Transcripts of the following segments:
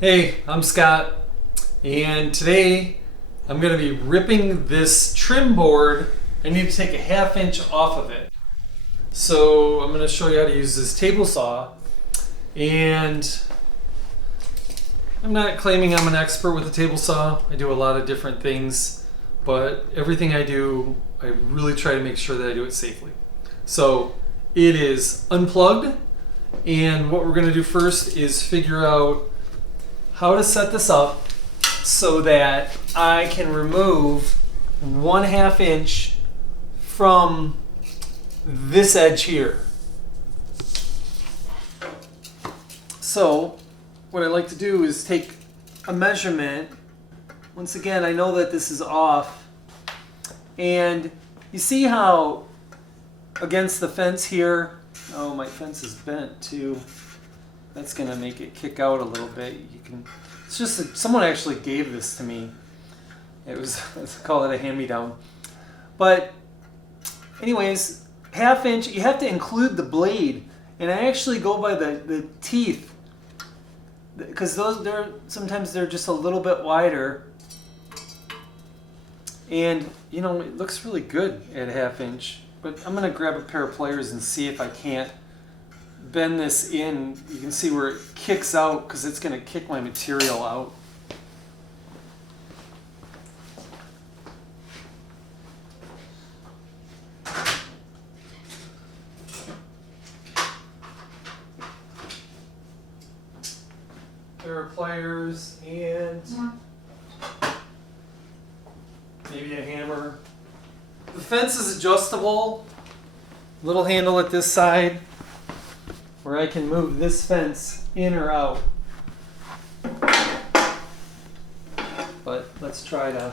Hey, I'm Scott, and today I'm going to be ripping this trim board. I need to take a 1/2 inch off of it. So I'm going to show you how to use this table saw. And I'm not claiming I'm an expert with the table saw. I do a lot of different things, but everything I do, I really try to make sure that I do it safely. So it is unplugged, and what we're going to do first is figure out how to set this up so that I can remove 1/2 inch from this edge here. So what I like to do is take a measurement. Once again, I know that this is off, and you see how against the fence here, oh, my fence is bent too. That's gonna make it kick out a little bit. It's just that someone actually gave this to me. It was, let's call it a hand-me-down. But anyways, 1/2 inch, you have to include the blade. And I actually go by the teeth, because sometimes they're just a little bit wider. And you know, it looks really good at 1/2 inch. But I'm gonna grab a pair of pliers and see if I can't bend this in. You can see where it kicks out because it's going to kick my material out. Pair of pliers and maybe a hammer. The fence is adjustable. Little handle at this side where I can move this fence in or out. But let's try to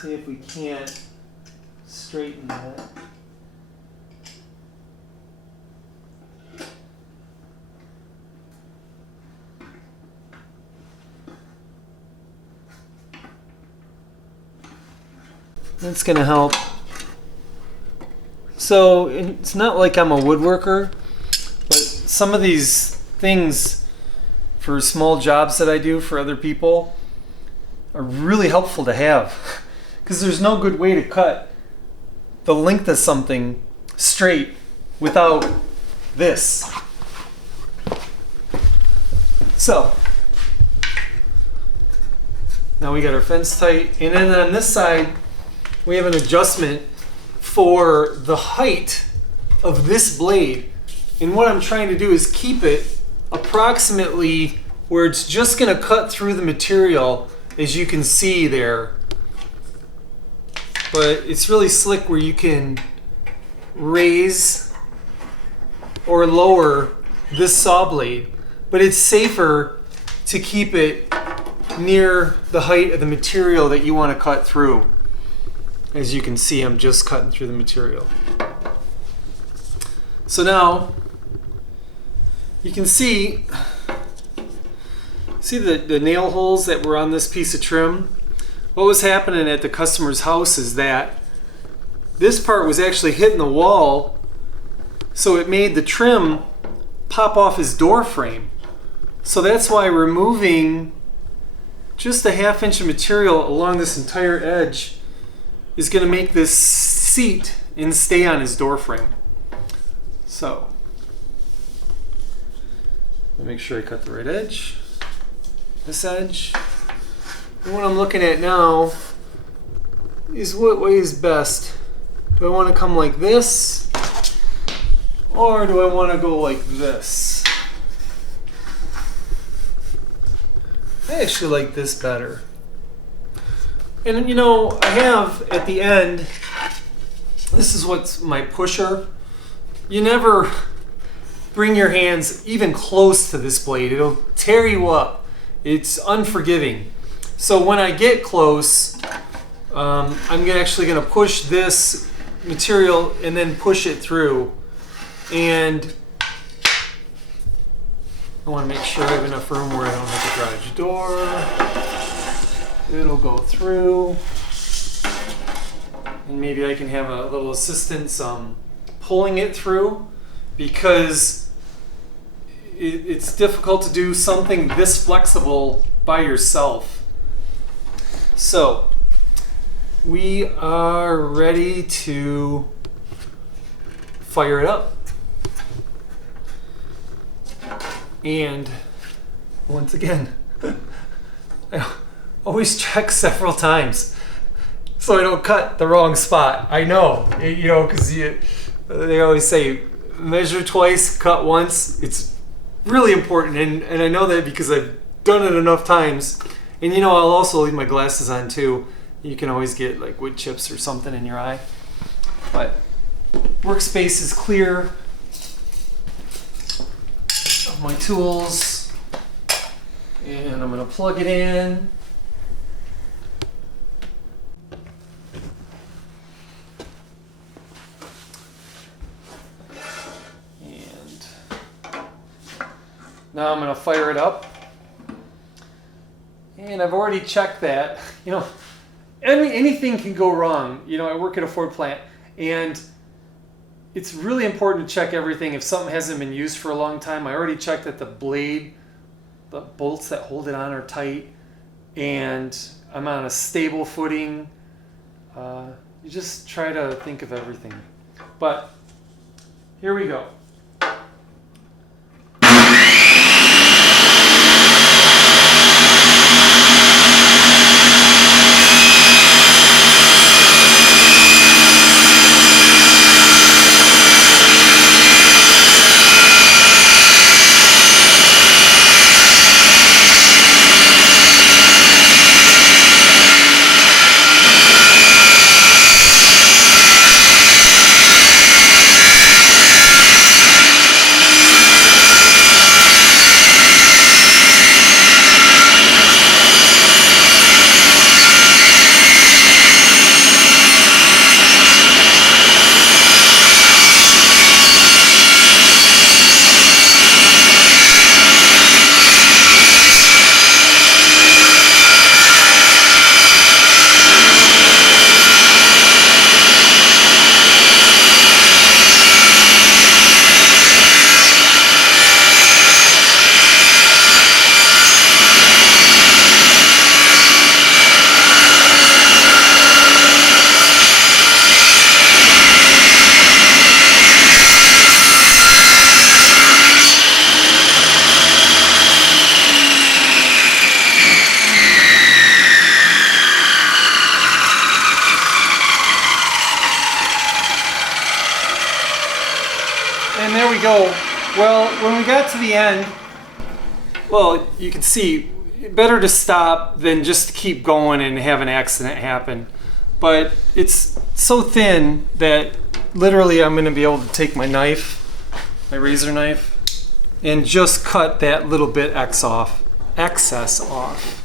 see if we can't straighten that. That's gonna help. So it's not like I'm a woodworker, but some of these things for small jobs that I do for other people are really helpful to have, because there's no good way to cut the length of something straight without this. So now we got our fence tight, and then on this side we have an adjustment for the height of this blade. And what I'm trying to do is keep it approximately where it's just going to cut through the material, as you can see there. But it's really slick where you can raise or lower this saw blade. But it's safer to keep it near the height of the material that you want to cut through. As you can see, I'm just cutting through the material. So now you can see the nail holes that were on this piece of trim. What was happening at the customer's house is that this part was actually hitting the wall, so it made the trim pop off his door frame. So that's why removing just a 1/2 inch of material along this entire edge is going to make this seat and stay on his door frame. So let me make sure I cut the right edge, this edge. And what I'm looking at now is what way is best. Do I want to come like this, or do I want to go like this? I actually like this better. And you know, I have at the end, this is what's my pusher. You never bring your hands even close to this blade. It'll tear you up. It's unforgiving. So when I get close, I'm actually going to push this material and then push it through. And I want to make sure I have enough room where I don't hit the garage door. It'll go through, and maybe I can have a little assistance pulling it through, because it's difficult to do something this flexible by yourself. So we are ready to fire it up. And once again, I always check several times so I don't cut the wrong spot. I know, you know, because they always say measure twice, cut once. It's really important, and I know that because I've done it enough times. And you know, I'll also leave my glasses on too. You can always get like wood chips or something in your eye. But workspace is clear of my tools, and I'm going to plug it in. And now I'm going to fire it up. And I've already checked that. You know, anything can go wrong. You know, I work at a Ford plant, and it's really important to check everything. If something hasn't been used for a long time, I already checked that the blade, the bolts that hold it on are tight, and I'm on a stable footing. You just try to think of everything. But here we go. And there we go. Well, when we got to the end, well, you can see, better to stop than just keep going and have an accident happen. But it's so thin that literally I'm going to be able to take my knife, my razor knife, and just cut that little bit excess off.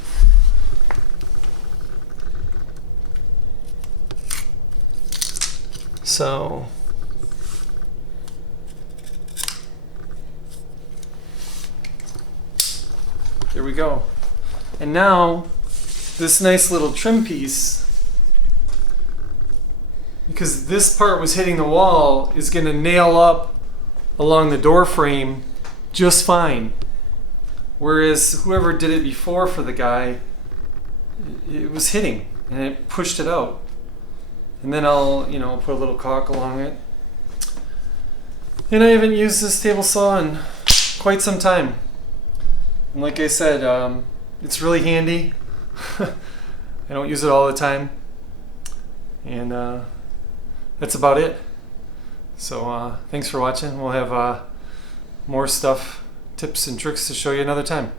So there we go. And now this nice little trim piece, because this part was hitting the wall, is going to nail up along the door frame just fine. Whereas whoever did it before for the guy, it was hitting and it pushed it out. And then I'll, you know, put a little caulk along it. And I haven't used this table saw in quite some time. And like I said, it's really handy. I don't use it all the time. And that's about it. So thanks for watching. We'll have more stuff, tips and tricks to show you another time.